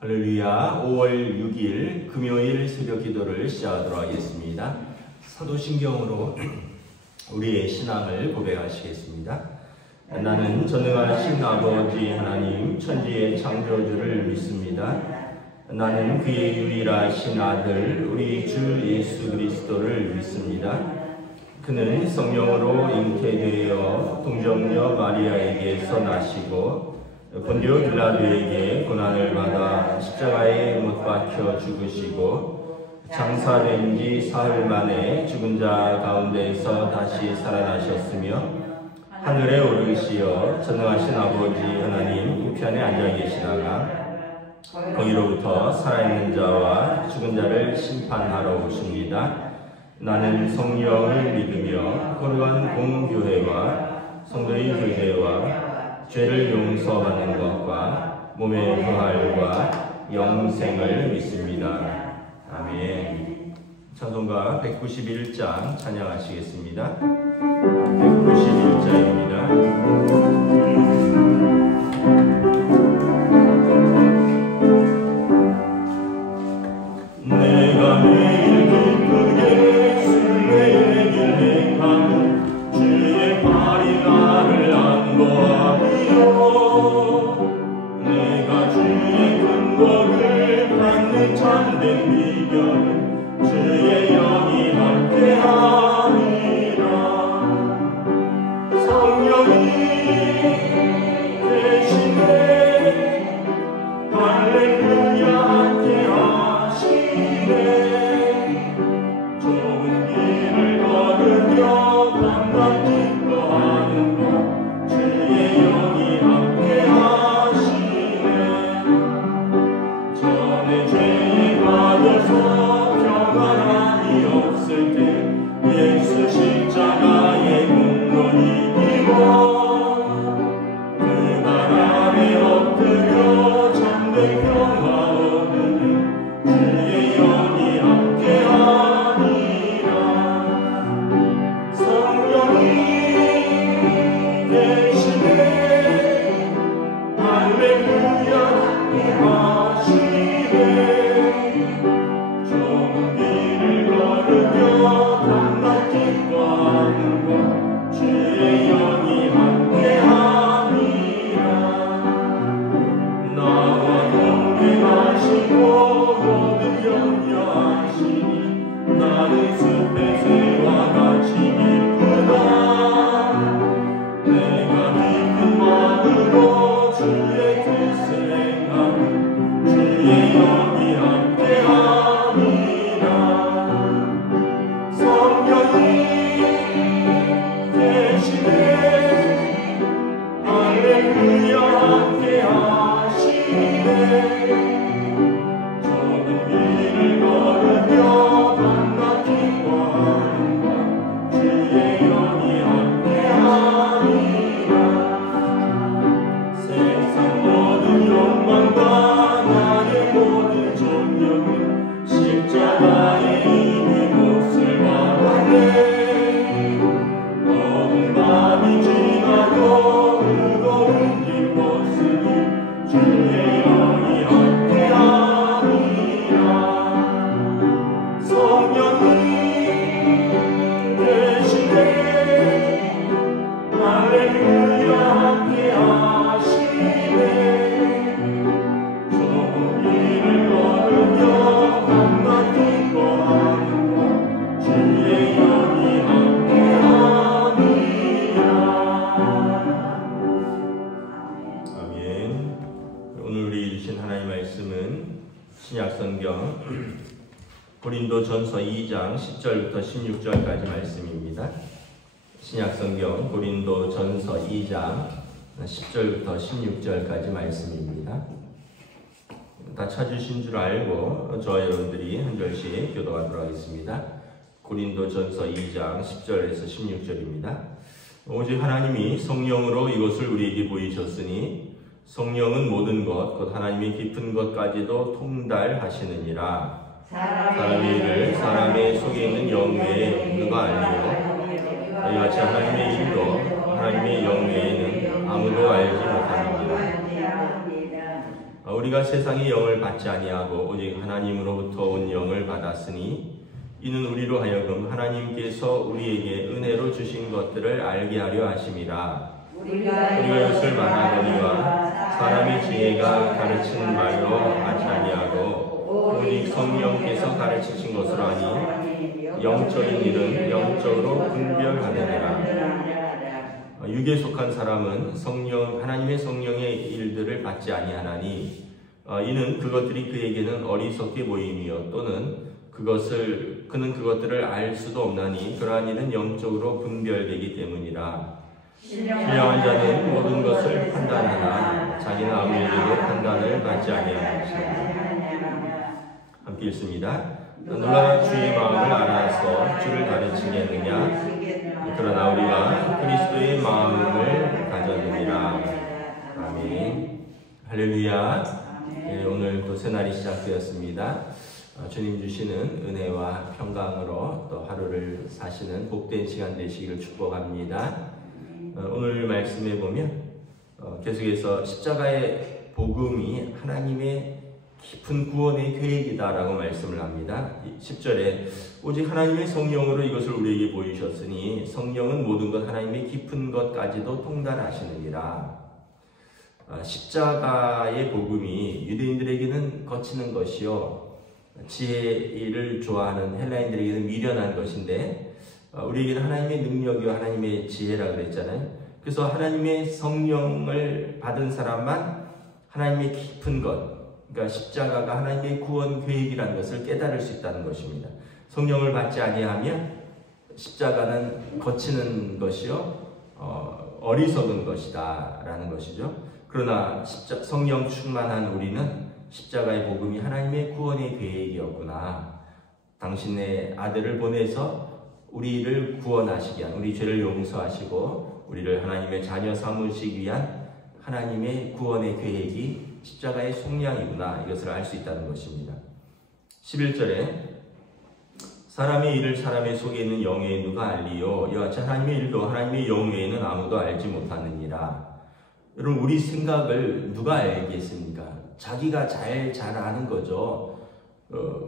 할렐루야. 5월 6일 금요일 새벽 기도를 시작하도록 하겠습니다. 사도신경으로 우리의 신앙을 고백하시겠습니다. 나는 전능하신 아버지 하나님 천지의 창조주를 믿습니다. 나는 그의 유일하신 아들 우리 주 예수 그리스도를 믿습니다. 그는 성령으로 잉태되어 동정녀 마리아에게서 나시고 본디오 빌라도에게 고난을 받아 십자가에 못 박혀 죽으시고 장사된 지 사흘 만에 죽은 자 가운데에서 다시 살아나셨으며 하늘에 오르시어 전능하신 아버지 하나님 우편에 앉아 계시다가 거기로부터 살아있는 자와 죽은 자를 심판하러 오십니다. 나는 성령을 믿으며 거룩한 공교회와 성도의 교제와 죄를 용서받는 것과 몸의 부활과 영생을 믿습니다. 아멘. 찬송가 191장 찬양하시겠습니다. 191장입니다. 내가 매일 기쁘게 순례의 길 행하는 주의 발이 나를 안보하리요. 내가 주의 근거를 받는 참된 비결은 주의 영이 함께하리라. 성령이 계시네 할렐루야 함께하시네. 좁은 길을 걸으며 밤낮 기뻐하는 것 주의 영이 함께하시네. 전에 죄에 빠져서 평안함이 없을 때 예수 십자가의 공로를 이기고 그 발 아래 엎드려 참된 평화 얻으니 주의 영이 함께하니라. 성령이 계시네 할렐루야 함께하시네. 좁은 길을 걸으며 밤낮 기뻐하는 것 주의 영이 함께하니라. 나와 동행하시고 모든 염려하시니 나는 숲의 새와 같이 기쁘다. 내가 기쁜 마음으로 주의 뜻을 행하는 주의 영이 함께하니라. 성령이 계시네 할렐루야 함께하시네. 좁은 길을 걸으며 밤낮 기뻐하는 것 주의 영이 함께하니라. 세상 모든 욕망과 나의 모든 존경은 십자가에 이미 몫을 받았네. 모든 밤이 지나도 무거운 뒷모습이 주의 영이 함께하니라. 성령이 계시네 할렐루야 함께하시네. 좁은 길을 걸으며 밤낮 기뻐하는 것 주의 영이 함께하니라. 아멘. 오늘 우리 주신 하나님의 말씀은 신약성경 고린도전서 2장 10절부터 16절까지 말씀입니다. 신약성경 고린도전서 2장 10절부터 16절까지 말씀입니다. 다 찾으신 줄 알고 저와 여러분들이 한 절씩 교도하도록 하겠습니다. 고린도전서 2장 10절에서 16절입니다. 오직 하나님이 성령으로 이것을 우리에게 보이셨으니 성령은 모든 것 곧 하나님의 깊은 것까지도 통달하시느니라. 사람의 일을 사람의 속에 있는 영 외에 누가 알리요? 이같이 하나님의 일도 하나님의 영 외에는 아무도 알지 못합니다. 우리가 세상의 영을 받지 아니하고 오직 하나님으로부터 온 영을 받았으니 이는 우리로 하여금 하나님께서 우리에게 은혜로 주신 것들을 알게 하려 하심이라. 우리가 이것을 말하거니와 사람의 지혜가 가르치는 말로 하지 아니하고 오직 성령께서 가르치신 것으로 하니 영적인 일은 영적으로 분별하느니라. 육에 속한 사람은 하나님의 성령의 일들을 받지 아니하나니 이는 그것들이 그에게는 어리석게 보임이요 또는 그는 그것들을 알 수도 없나니 그러한 일은 영적으로 분별되기 때문이라. 신령한 자는 모든 것을 판단하나 자기는 아무에게도 판단을 받지 아니하느니라. 함께 읽습니다. 누가 주의 마음을 알아서 주를 가르치겠느냐? 그러나 우리가 그리스도의 마음을 가졌느니라. 아멘. 할렐루야. 오늘 또 새날이 시작되었습니다. 주님 주시는 은혜와 평강으로 또 하루를 사시는 복된 시간 되시기를 축복합니다. 오늘 말씀에 보면 계속해서 십자가의 복음이 하나님의 깊은 구원의 계획이다라고 말씀을 합니다. 10절에 오직 하나님의 성령으로 이것을 우리에게 보이셨으니 성령은 모든 것 하나님의 깊은 것까지도 통달하시느니라. 십자가의 복음이 유대인들에게는 거치는 것이요 지혜를 좋아하는 헬라인들에게는 미련한 것인데 우리에게는 하나님의 능력이요 하나님의 지혜라 그랬잖아요. 그래서 하나님의 성령을 받은 사람만 하나님의 깊은 것, 그러니까 십자가가 하나님의 구원 계획이라는 것을 깨달을 수 있다는 것입니다. 성령을 받지 아니하면 십자가는 거치는 것이요 어리석은 것이다 라는 것이죠. 그러나 성령 충만한 우리는 십자가의 복음이 하나님의 구원의 계획이었구나. 당신의 아들을 보내서 우리를 구원하시기 위한, 우리 죄를 용서하시고 우리를 하나님의 자녀 삼으시기 위한 하나님의 구원의 계획이 십자가의 속량이구나. 이것을 알 수 있다는 것입니다. 11절에 사람의 일을 사람의 속에 있는 영 외에 누가 알리요? 이와 같이 하나님의 일도 하나님의 영 외에는 아무도 알지 못하느니라. 여러분, 우리 생각을 누가 알겠습니까? 자기가 잘 아는 거죠.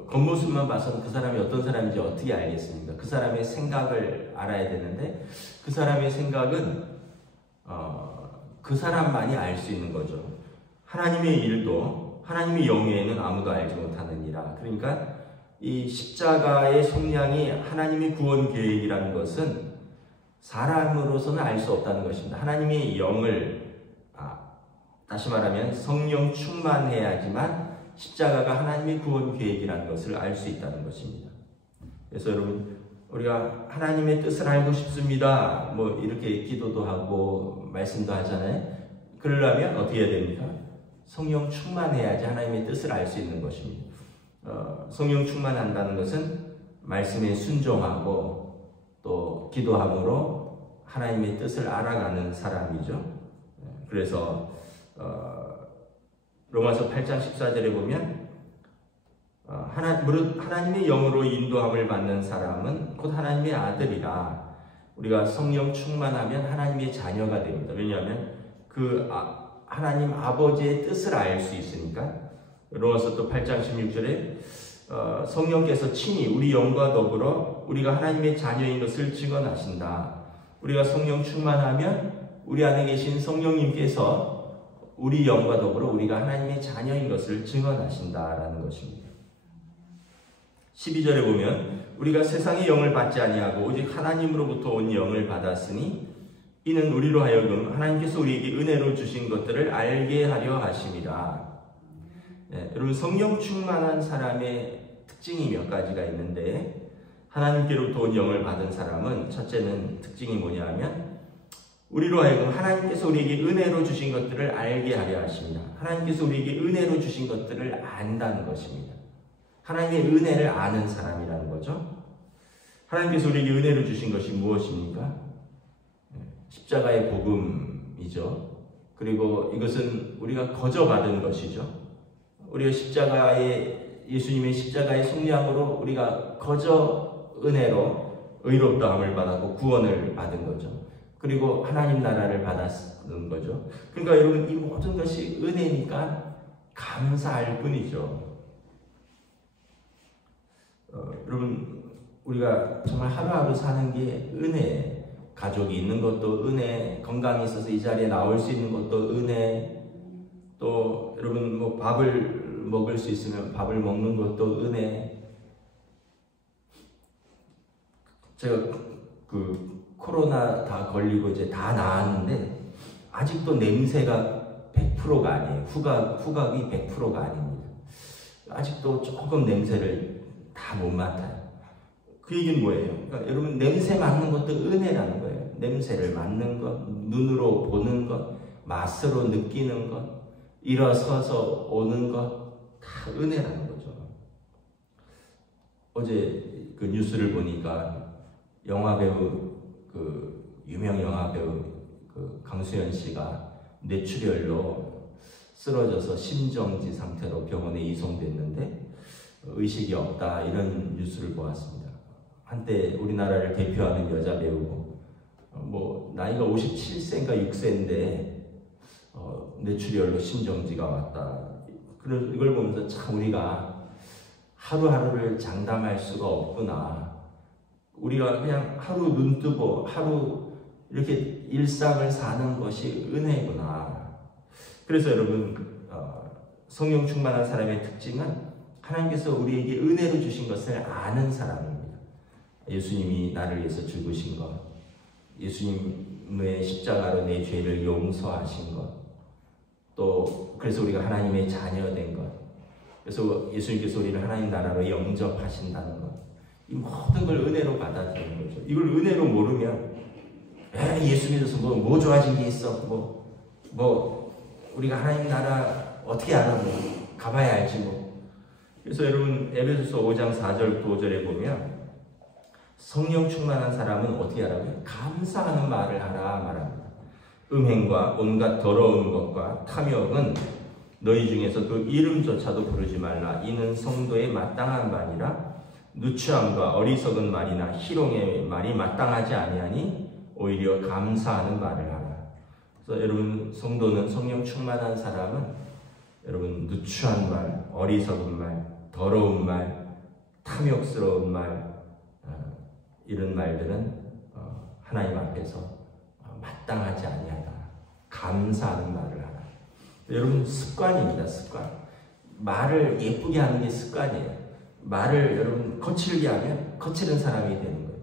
겉모습만 봐서는 그 사람이 어떤 사람인지 어떻게 알겠습니까? 그 사람의 생각을 알아야 되는데 그 사람의 생각은 그 사람만이 알 수 있는 거죠. 하나님의 일도 하나님의 영예에는 아무도 알지 못하느니라. 그러니까 이 십자가의 속량이 하나님의 구원 계획이라는 것은 사람으로서는 알 수 없다는 것입니다. 하나님의 영을 다시 말하면 성령 충만해야지만 십자가가 하나님의 구원 계획이라는 것을 알 수 있다는 것입니다. 그래서 여러분, 우리가 하나님의 뜻을 알고 싶습니다. 뭐 이렇게 기도도 하고 말씀도 하잖아요. 그러려면 어떻게 해야 됩니까? 성령 충만해야지 하나님의 뜻을 알 수 있는 것입니다. 성령 충만한다는 것은 말씀에 순종하고 또 기도함으로 하나님의 뜻을 알아가는 사람이죠. 그래서 로마서 8장 14절에 보면 하나님의 영으로 인도함을 받는 사람은 곧 하나님의 아들이라. 우리가 성령 충만하면 하나님의 자녀가 됩니다. 왜냐하면 하나님 아버지의 뜻을 알 수 있으니까. 로마서 또 8장 16절에 성령께서 친히 우리 영과 더불어 우리가 하나님의 자녀인 것을 증언하신다. 우리가 성령 충만하면 우리 안에 계신 성령님께서 우리 영과 더불어 우리가 하나님의 자녀인 것을 증언하신다라는 것입니다. 12절에 보면 우리가 세상의 영을 받지 아니하고 오직 하나님으로부터 온 영을 받았으니 이는 우리로 하여금 하나님께서 우리에게 은혜로 주신 것들을 알게 하려 하심이라. 여러분, 성령 충만한 사람의 특징이 몇 가지가 있는데 하나님께로부터 온 영을 받은 사람은 첫째는 특징이 뭐냐면 우리로 하여금 하나님께서 우리에게 은혜로 주신 것들을 알게 하려 하십니다. 하나님께서 우리에게 은혜로 주신 것들을 안다는 것입니다. 하나님의 은혜를 아는 사람이라는 거죠. 하나님께서 우리에게 은혜로 주신 것이 무엇입니까? 십자가의 복음이죠. 그리고 이것은 우리가 거저 받은 것이죠. 우리가 예수님의 십자가의 속량으로 우리가 거저 은혜로 의롭다함을 받았고 구원을 받은 거죠. 그리고 하나님 나라를 받았는 거죠. 그러니까 여러분, 이 모든 것이 은혜니까 감사할 뿐이죠. 여러분, 우리가 정말 하루하루 사는 게 은혜. 가족이 있는 것도 은혜, 건강이 있어서 이 자리에 나올 수 있는 것도 은혜, 또 여러분 뭐 밥을 먹을 수 있으면 밥을 먹는 것도 은혜. 제가 그 코로나 다 걸리고 이제 다 나았는데 아직도 냄새가 100%가 아니에요. 후각이 100%가 아닙니다. 아직도 조금 냄새를 다 못 맡아요. 그 얘기는 뭐예요? 그러니까 여러분, 냄새 맡는 것도 은혜라는 거예요. 냄새를 맡는 것, 눈으로 보는 것, 맛으로 느끼는 것, 일어서서 오는 것, 다 은혜라는 거죠. 어제 그 뉴스를 보니까 영화배우, 유명 영화배우 강수연 씨가 뇌출혈로 쓰러져서 심정지 상태로 병원에 이송됐는데 의식이 없다, 이런 뉴스를 보았습니다. 한때 우리나라를 대표하는 여자 배우고 뭐 나이가 57세인가 6세인데 뇌출혈로 심정지가 왔다. 그래서 이걸 보면서 참 우리가 하루하루를 장담할 수가 없구나. 우리가 그냥 하루 눈 뜨고 하루 이렇게 일상을 사는 것이 은혜구나. 그래서 여러분, 성령 충만한 사람의 특징은 하나님께서 우리에게 은혜로 주신 것을 아는 사람입니다. 예수님이 나를 위해서 죽으신 것, 예수님의 십자가로 내 죄를 용서하신 것, 또 그래서 우리가 하나님의 자녀된 것, 그래서 예수님께서 우리를 하나님 나라로 영접하신다는 것, 이 모든 걸 은혜로 받아들이는 거죠. 이걸 은혜로 모르면 예수 믿어서 뭐 좋아진 게 있어, 우리가 하나님 나라 어떻게 알아, 가봐야 알지 뭐. 그래서 여러분, 에베소서 5장 4절 5절에 보면 성령 충만한 사람은 어떻게 하라고요? 감사하는 말을 하라 말합니다. 음행과 온갖 더러운 것과 탐욕은 너희 중에서도 이름조차도 부르지 말라. 이는 성도의 마땅한 말이라. 누추함과 어리석은 말이나 희롱의 말이 마땅하지 아니하니 오히려 감사하는 말을 하라. 그래서 여러분, 성도는, 성령 충만한 사람은 여러분, 누추한 말, 어리석은 말, 더러운 말, 탐욕스러운 말, 이런 말들은 하나님 앞에서 마땅하지 아니하다. 감사하는 말을 하라. 여러분, 습관입니다. 습관. 말을 예쁘게 하는 게 습관이에요. 말을 여러분 거칠게 하면 거칠은 사람이 되는 거예요.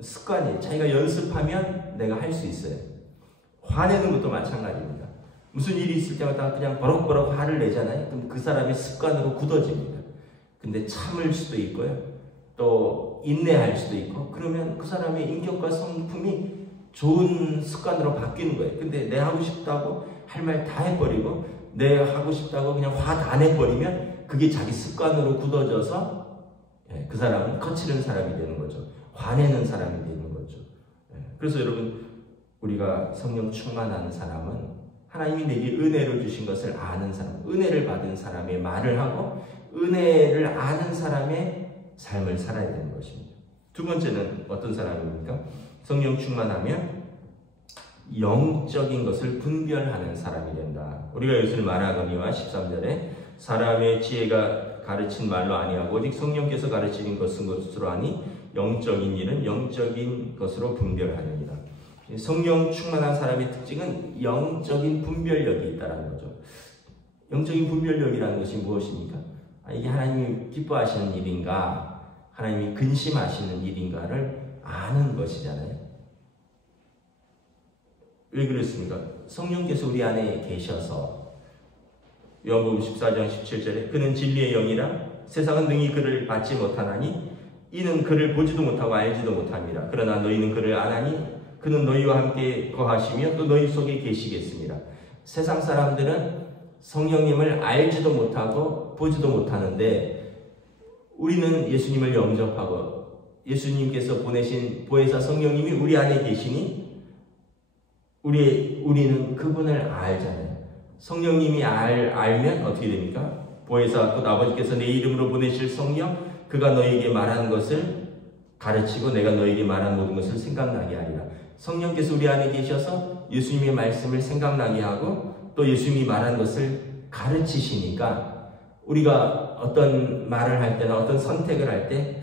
습관이에요. 자기가 연습하면 내가 할 수 있어요. 화내는 것도 마찬가지입니다. 무슨 일이 있을 때마다 그냥 버럭버럭 화를 내잖아요. 그럼 그 사람의 습관으로 굳어집니다. 근데 참을 수도 있고요. 또 인내할 수도 있고, 그러면 그 사람의 인격과 성품이 좋은 습관으로 바뀌는 거예요. 근데 내 하고 싶다고 할 말 다 해버리고 내 하고 싶다고 그냥 화 다 내버리면 그게 자기 습관으로 굳어져서 그 사람은 거칠은 사람이 되는 거죠. 화내는 사람이 되는 거죠. 그래서 여러분, 우리가 성령 충만한 사람은 하나님이 내게 은혜로 주신 것을 아는 사람, 은혜를 받은 사람의 말을 하고 은혜를 아는 사람의 삶을 살아야 되는 것입니다. 두 번째는 어떤 사람입니까? 성령 충만하면 영적인 것을 분별하는 사람이 된다. 우리가 예수를 말하거니와 13절에 사람의 지혜가 가르친 말로 아니하고 오직 성령께서 가르치는 것으로 하니 영적인 일은 영적인 것으로 분별하느니라. 성령 충만한 사람의 특징은 영적인 분별력이 있다는 거죠. 영적인 분별력이라는 것이 무엇입니까? 이게 하나님이 기뻐하시는 일인가, 하나님이 근심하시는 일인가를 아는 것이잖아요. 왜 그렇습니까? 성령께서 우리 안에 계셔서 요한복음 14장 17절에 그는 진리의 영이라 세상은 능히 그를 받지 못하나니 이는 그를 보지도 못하고 알지도 못합니다. 그러나 너희는 그를 아나니 그는 너희와 함께 거하시며 또 너희 속에 계시겠습니다. 세상 사람들은 성령님을 알지도 못하고 보지도 못하는데 우리는 예수님을 영접하고 예수님께서 보내신 보혜사 성령님이 우리 안에 계시니 우리는 그분을 알잖아요. 성령님이 알면 어떻게 됩니까? 보혜사 곧 아버지께서 내 이름으로 보내실 성령, 그가 너희에게 말하는 것을 가르치고 내가 너희에게 말한 모든 것을 생각나게 하리라. 성령께서 우리 안에 계셔서 예수님의 말씀을 생각나게 하고 또 예수님이 말한 것을 가르치시니까 우리가 어떤 말을 할 때나 어떤 선택을 할 때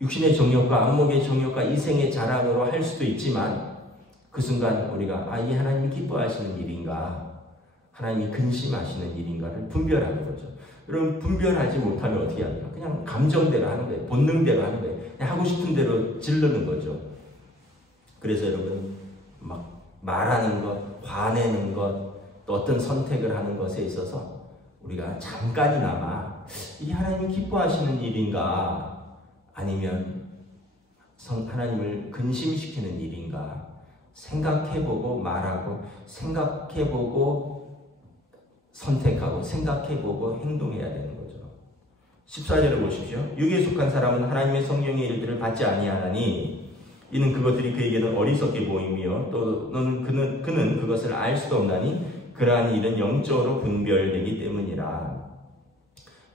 육신의 정욕과 안목의 정욕과 이생의 자랑으로 할 수도 있지만 그 순간 우리가 이 하나님이 기뻐하시는 일인가, 하나님이 근심하시는 일인가를 분별하는 거죠. 여러분, 분별하지 못하면 어떻게 합니까? 그냥 감정대로 하는 거예요. 본능대로 하는 거예요. 그냥 하고 싶은 대로 지르는 거죠. 그래서 여러분, 막 말하는 것, 화내는 것, 또 어떤 선택을 하는 것에 있어서 우리가 잠깐이나마 이 하나님이 기뻐하시는 일인가, 아니면 하나님을 근심시키는 일인가 생각해보고 말하고, 생각해보고 선택하고, 생각해보고 행동해야 되는 거죠. 14절을 보십시오. 육에 속한 사람은 하나님의 성령의 일들을 받지 아니하나니 이는 그것들이 그에게는 어리석게 보이며 또 그는 그것을 알 수도 없나니 그러한 일은 영적으로 분별되기 때문이라.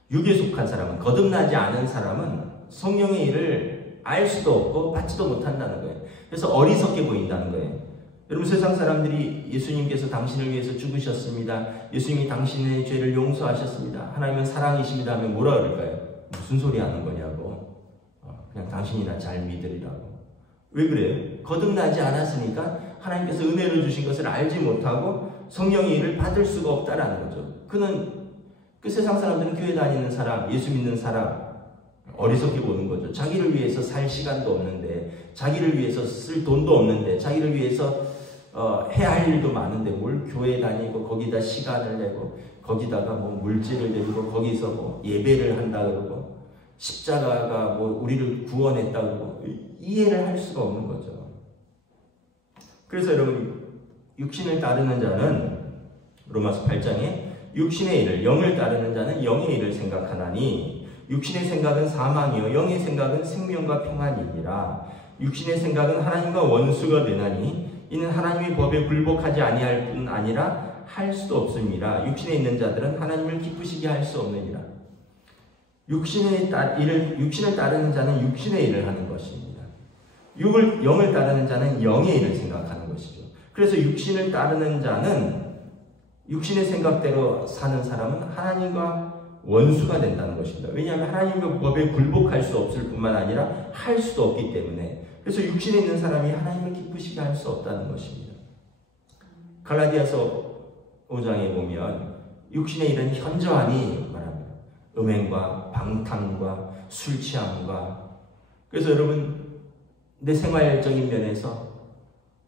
육에 속한 사람은, 거듭나지 않은 사람은 성령의 일을 알 수도 없고 받지도 못한다는 거예요. 그래서 어리석게 보인다는 거예요. 여러분, 세상 사람들이 예수님께서 당신을 위해서 죽으셨습니다, 예수님이 당신의 죄를 용서하셨습니다, 하나님은 사랑이십니다 하면 뭐라 그럴까요? 무슨 소리 하는 거냐고. 그냥 당신이나 잘 믿으리라고. 왜 그래요? 거듭나지 않았으니까 하나님께서 은혜를 주신 것을 알지 못하고 성령의 일을 받을 수가 없다라는 거죠. 그 세상 사람들은 교회 다니는 사람, 예수 믿는 사람 어리석게 보는 거죠. 자기를 위해서 살 시간도 없는데, 자기를 위해서 쓸 돈도 없는데, 자기를 위해서 해야 할 일도 많은데 뭘 교회 다니고 거기다 시간을 내고 거기다가 뭐 물질을 내고 거기서 뭐 예배를 한다 그러고 십자가가 뭐 우리를 구원했다 그러고 이해를 할 수가 없는 거죠. 그래서 여러분, 육신을 따르는 자는 로마서 8장에 육신의 일을, 영을 따르는 자는 영의 일을 생각하나니 육신의 생각은 사망이요 영의 생각은 생명과 평안이니라. 육신의 생각은 하나님과 원수가 되나니 이는 하나님의 법에 굴복하지 아니할 뿐 아니라 할 수도 없음이라. 육신에 있는 자들은 하나님을 기쁘시게 할 수 없느니라. 육신을 따르는 자는 육신의 일을 하는 것입니다. 영을 따르는 자는 영의 일을 생각하는 것이죠. 그래서 육신을 따르는 자는, 육신의 생각대로 사는 사람은 하나님과 원수가 된다는 것입니다. 왜냐하면 하나님의 법에 굴복할 수 없을 뿐만 아니라 할 수도 없기 때문에. 그래서 육신에 있는 사람이 하나님을 기쁘시게 할 수 없다는 것입니다. 갈라디아서 5장에 보면 육신의 일은 현저하니 말합니다. 음행과 방탕과 술 취함과. 그래서 여러분, 내 생활적인 면에서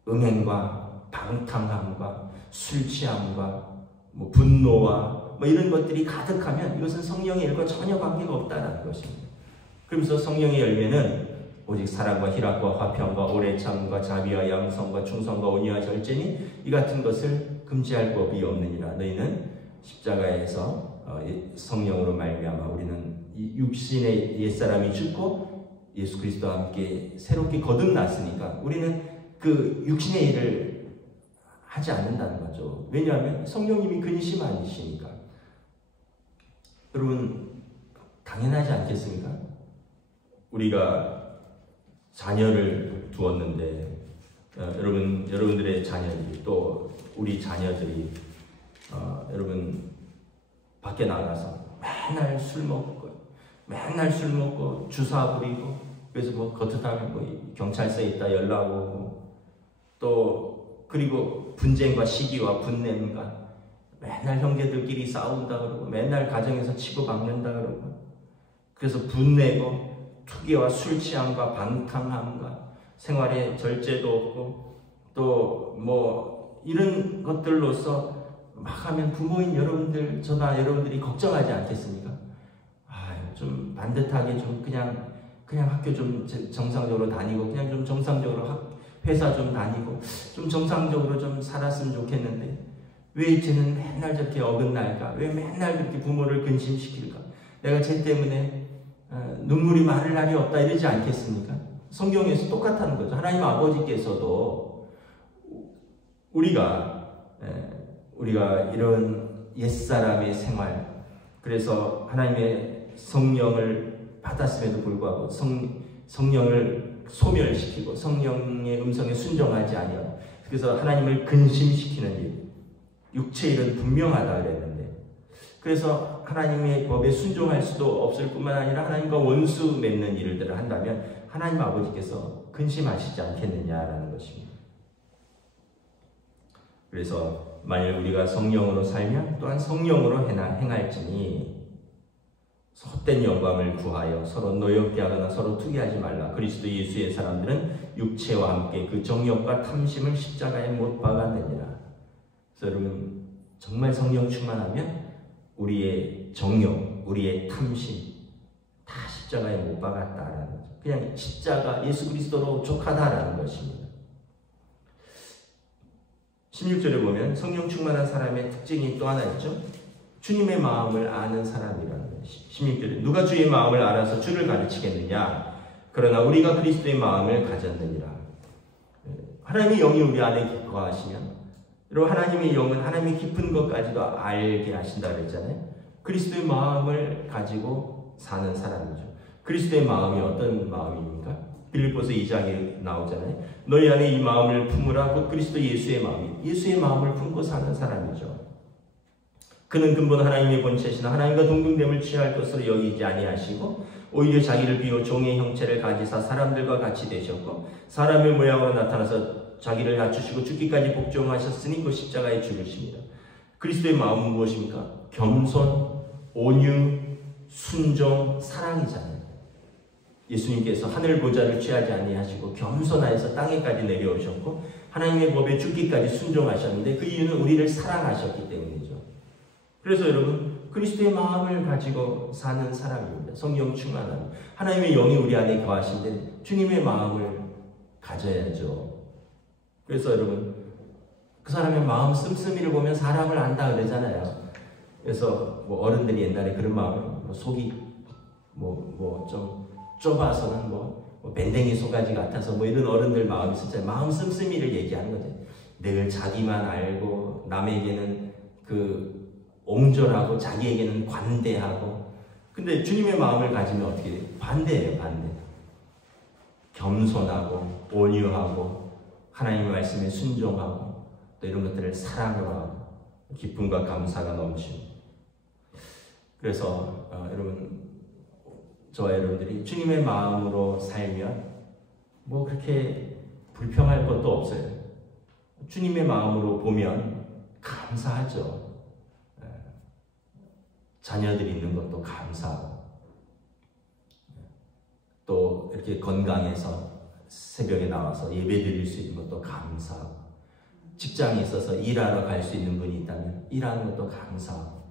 음행과 방탕함과 술 취함과 뭐 분노와 뭐 이런 것들이 가득하면 이것은 성령의 일과 전혀 관계가 없다는 것입니다. 그러면서 성령의 열매는 오직 사랑과 희락과 화평과 오래 참과 자비와 양성과 충성과 온유와 절제니 이 같은 것을 금지할 법이 없느니라. 너희는 십자가에서 성령으로 말미암아 우리는 이 육신의 옛사람이 죽고 예수 그리스도와 함께 새롭게 거듭났으니까 우리는 그 육신의 일을 하지 않는다는 거죠. 왜냐하면 성령님이 근심 아니시니까. 여러분, 당연하지 않겠습니까? 우리가 자녀를 두었는데 여러분들의 자녀들이, 또 우리 자녀들이 여러분 밖에 나가서 맨날 술 먹고 주사 부리고, 그래서 뭐 겉으로 뭐 경찰서에 있다 연락 오고, 또 그리고 분쟁과 시기와 분냄과 맨날 형제들끼리 싸운다 그러고 맨날 가정에서 치고 박는다 그러고, 그래서 분내고 투기와 술 취함과 방탕함과 생활에 절제도 없고 또 뭐 이런 것들로서 막 하면 부모인 여러분들, 저나 여러분들이 걱정하지 않겠습니까? 좀 반듯하게 좀 그냥 학교 좀 정상적으로 다니고, 그냥 좀 정상적으로 회사 좀 다니고, 좀 정상적으로 좀 살았으면 좋겠는데 왜 쟤는 맨날 저렇게 어긋날까? 왜 맨날 그렇게 부모를 근심시킬까? 내가 쟤 때문에 눈물이 마를 날이 없다 이러지 않겠습니까? 성경에서 똑같다는 거죠. 하나님 아버지께서도 우리가 이런 옛사람의 생활, 그래서 하나님의 성령을 받았음에도 불구하고 성령을 소멸시키고 성령의 음성에 순종하지 아니하고, 그래서 하나님을 근심시키는 일, 육체의 일은 분명하다 그랬는데, 그래서 하나님의 법에 순종할 수도 없을 뿐만 아니라 하나님과 원수 맺는 일들을 한다면 하나님 아버지께서 근심하시지 않겠느냐라는 것입니다. 그래서 만일 우리가 성령으로 살면 또한 성령으로 행할지니 헛된 영광을 구하여 서로 노엽게 하거나 서로 투기하지 말라. 그리스도 예수의 사람들은 육체와 함께 그 정욕과 탐심을 십자가에 못 박았느니라. 그래서 여러분 정말 성령 충만하면 우리의 정욕, 우리의 탐심 다 십자가에 못 박았다라는 거죠. 그냥 십자가 예수 그리스도로 족하다라는 것입니다. 16절에 보면 성령 충만한 사람의 특징이 또 하나 있죠. 주님의 마음을 아는 사람이라는 거예요. 16절에 누가 주의 마음을 알아서 주를 가르치겠느냐. 그러나 우리가 그리스도의 마음을 가졌느니라. 하나님의 영이 우리 안에 거하시면, 여러분 하나님의 영은 하나님의 깊은 것까지도 알게 하신다 그랬잖아요. 그리스도의 마음을 가지고 사는 사람이죠. 그리스도의 마음이 어떤 마음입니까? 빌립보서 2장에 나오잖아요. 너희 안에 이 마음을 품으라. 곧 그리스도 예수의 마음이, 예수의 마음을 품고 사는 사람이죠. 그는 근본 하나님의 본체시나 하나님과 동등됨을 취할 것으로 여기지 아니하시고 오히려 자기를 비워 종의 형체를 가지사 사람들과 같이 되셨고 사람의 모양으로 나타나서 자기를 낮추시고 죽기까지 복종하셨으니 그 십자가에 죽으십니다. 그리스도의 마음은 무엇입니까? 겸손, 온유, 순종, 사랑이잖아요. 예수님께서 하늘 보좌를 취하지 아니하시고 겸손하여서 땅에까지 내려오셨고 하나님의 법에 죽기까지 순종하셨는데 그 이유는 우리를 사랑하셨기 때문이죠. 그래서 여러분 그리스도의 마음을 가지고 사는 사람입니다. 성령 충만함. 하나님의 영이 우리 안에 거하신데 주님의 마음을 가져야죠. 그래서 여러분 그 사람의 마음 씀씀이를 보면 사람을 안다 그러잖아요. 그래서 뭐 어른들이 옛날에 그런 마음, 속이 좀 좁아서는 밴댕이 소가지 같아서 이런 어른들 마음이 있었잖아요. 마음 씀씀이를 얘기하는 거죠. 늘 자기만 알고 남에게는 옹졸하고 자기에게는 관대하고. 근데 주님의 마음을 가지면 어떻게 돼요? 반대예요, 반대. 겸손하고 온유하고 하나님의 말씀에 순종하고 또 이런 것들을 사랑으로 하고 기쁨과 감사가 넘치고. 그래서 여러분 저와 여러분들이 주님의 마음으로 살면 그렇게 불평할 것도 없어요. 주님의 마음으로 보면 감사하죠. 자녀들이 있는 것도 감사하고 또 이렇게 건강해서 새벽에 나와서 예배 드릴 수 있는 것도 감사하고 직장에 있어서 일하러 갈 수 있는 분이 있다면 일하는 것도 감사하고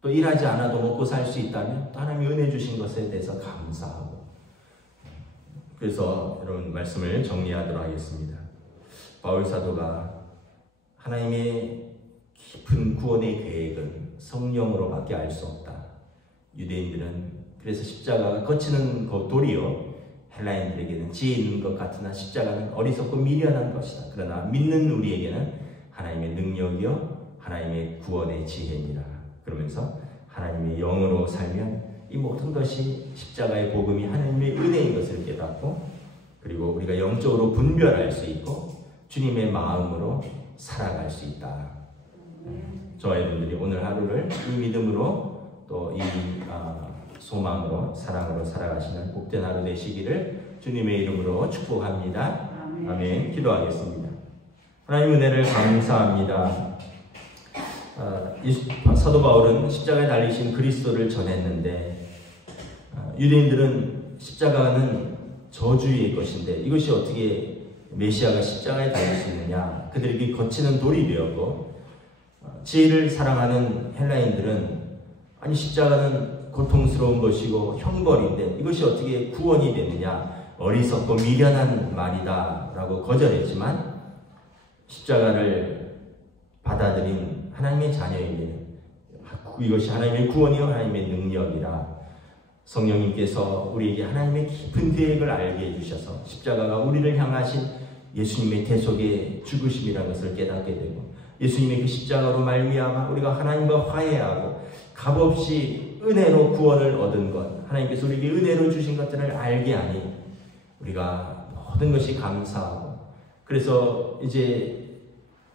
또 일하지 않아도 먹고 살 수 있다면 또 하나님이 은혜 주신 것에 대해서 감사하고. 그래서 여러분 말씀을 정리하도록 하겠습니다. 바울 사도가 하나님의 깊은 구원의 계획은 성령으로밖에 알 수 없다. 유대인들은 그래서 십자가가 거치는 돌이요 헬라인들에게는 지혜 있는 것 같으나 십자가는 어리석고 미련한 것이다. 그러나 믿는 우리에게는 하나님의 능력이요 하나님의 구원의 지혜니라. 그러면서 하나님의 영으로 살면 이 모든 것이 십자가의 복음이 하나님의 은혜인 것을 깨닫고 그리고 우리가 영적으로 분별할 수 있고 주님의 마음으로 살아갈 수 있다. 저와 여러분들이 오늘 하루를 이 믿음으로 또 이 소망으로 사랑으로 살아가시는 복된 하루 되시기를 주님의 이름으로 축복합니다. 아멘. 기도하겠습니다. 하나님 은혜를 감사합니다. 사도 바울은 십자가에 달리신 그리스도를 전했는데 유대인들은 십자가는 저주의 것인데 이것이 어떻게 메시아가 십자가에 달릴 수 있느냐. 그들에게 거치는 돌이 되었고 지혜를 사랑하는 헬라인들은 아니 십자가는 고통스러운 것이고 형벌인데 이것이 어떻게 구원이 되느냐. 어리석고 미련한 말이다 라고 거절했지만 십자가를 받아들인 하나님의 자녀에게는 이것이 하나님의 구원이요 하나님의 능력이라. 성령님께서 우리에게 하나님의 깊은 계획을 알게 해주셔서 십자가가 우리를 향하신 예수님의 대속의 죽으심이라는 것을 깨닫게 되고 예수님의 그 십자가로 말미암아 우리가 하나님과 화해하고 값없이 은혜로 구원을 얻은 것, 하나님께서 우리에게 은혜로 주신 것들을 알게 하니 우리가 모든 것이 감사하고 그래서 이제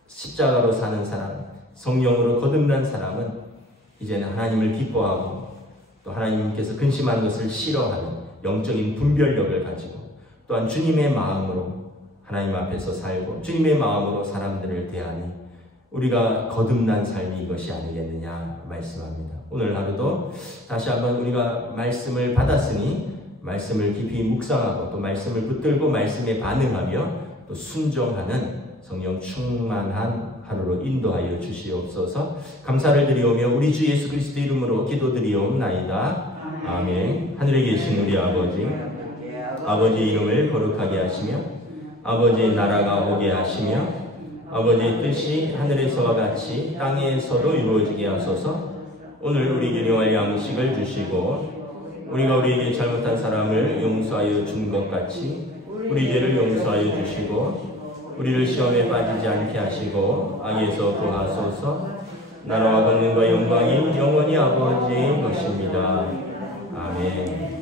십자가로 사는 사람, 성령으로 거듭난 사람은 이제는 하나님을 기뻐하고 또 하나님께서 근심한 것을 싫어하는 영적인 분별력을 가지고 또한 주님의 마음으로 하나님 앞에서 살고 주님의 마음으로 사람들을 대하니 우리가 거듭난 삶이 이것이 아니겠느냐 말씀합니다. 오늘 하루도 다시 한번 우리가 말씀을 받았으니 말씀을 깊이 묵상하고 또 말씀을 붙들고 말씀에 반응하며 또 순종하는 성령 충만한 하루로 인도하여 주시옵소서. 감사를 드리오며 우리 주 예수 그리스도 이름으로 기도드리옵나이다. 아멘. 하늘에 계신 우리 아버지의 이름을 거룩하게 하시며 아버지의 나라가 오게 하시며 아버지의 뜻이 하늘에서와 같이 땅에서도 이루어지게 하소서. 오늘 우리에게 일용할 양식을 주시고 우리가 우리에게 잘못한 사람을 용서하여 준 것 같이 우리 죄를 용서하여 주시고 우리를 시험에 빠지지 않게 하시고 악에서 구하소서. 나라와 권능과 영광이 영원히 아버지의 것입니다. 아멘.